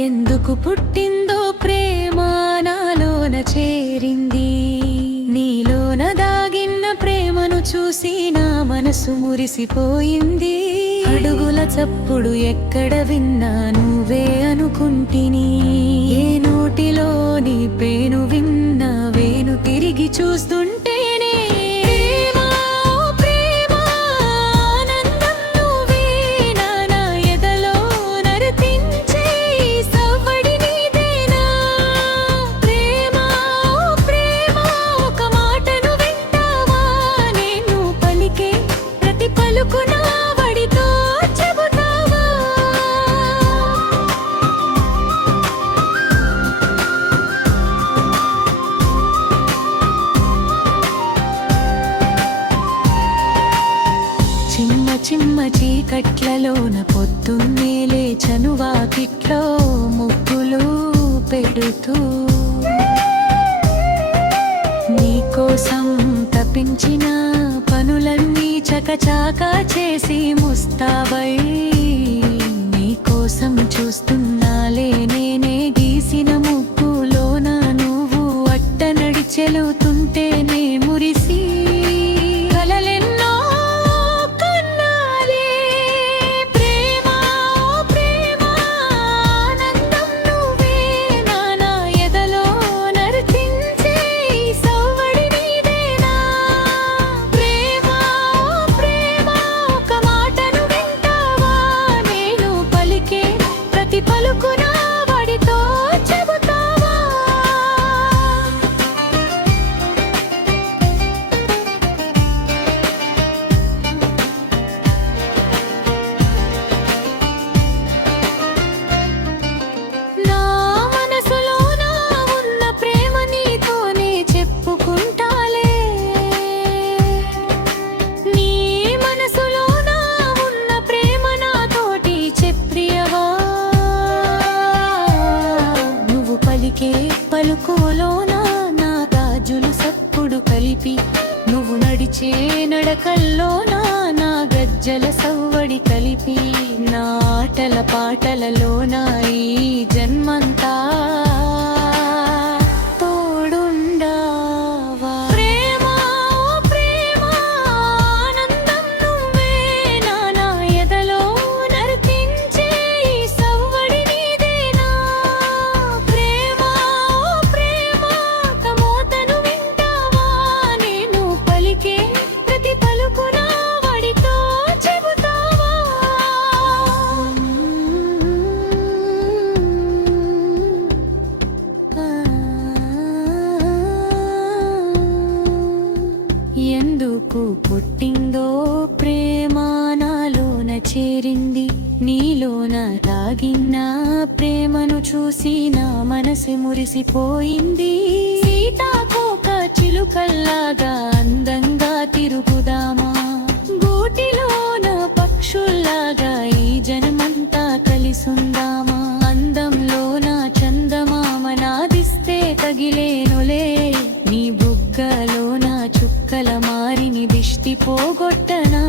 ఎందుకు పుట్టిందో ప్రేమ నాలోన చేరింది, నీలోన దాగిన్న ప్రేమను చూసి నా మనసు మురిసిపోయింది. అడుగుల చప్పుడు ఎక్కడ విన్నా నువ్వే అనుకుంటిని, ఏ నోటిలోని పేను విన్నా వేను తిరిగి చూస్తుంటేనే చిమ్మ చీకట్లలోన పొద్దున్నే లేచను వాకిట్లో ముగ్గులు పెడుతూ, నీకోసం తప్పించిన పనులన్నీ చకచాకా చేసి ముస్తాబై నీకోసం చూస్తున్నాలే. నేనే గీసిన ముగ్గులోన నువ్వు అట్ట నడిచెలుతుంటేనే మురిసి పలుకులోనా నా గాజులు సప్పుడు కలిపి, నువ్వు నడిచే నడకల్లోనా నా గజ్జల సవ్వడి కలిపి, నా ఆటల పాటలలోనా ఈ జన్మంతా ఎందుకు పుట్టిందో ప్రేమ నాలోన చేరింది, నీలోన దాగిన ప్రేమను చూసి నా మనసు మురిసిపోయింది. సీతాకోక చిలుకల్లాగా అందంగా తిరుగుదామా, గూటిలోన పక్షుల్లాగా ఈ జనమంతా కలిసుందామా. అందంలోన చందమామ నాదిస్తే తగిలేనులే, నీ బుగ్గలోన చుక్కల మారిని దిష్టి పోగొట్టనా.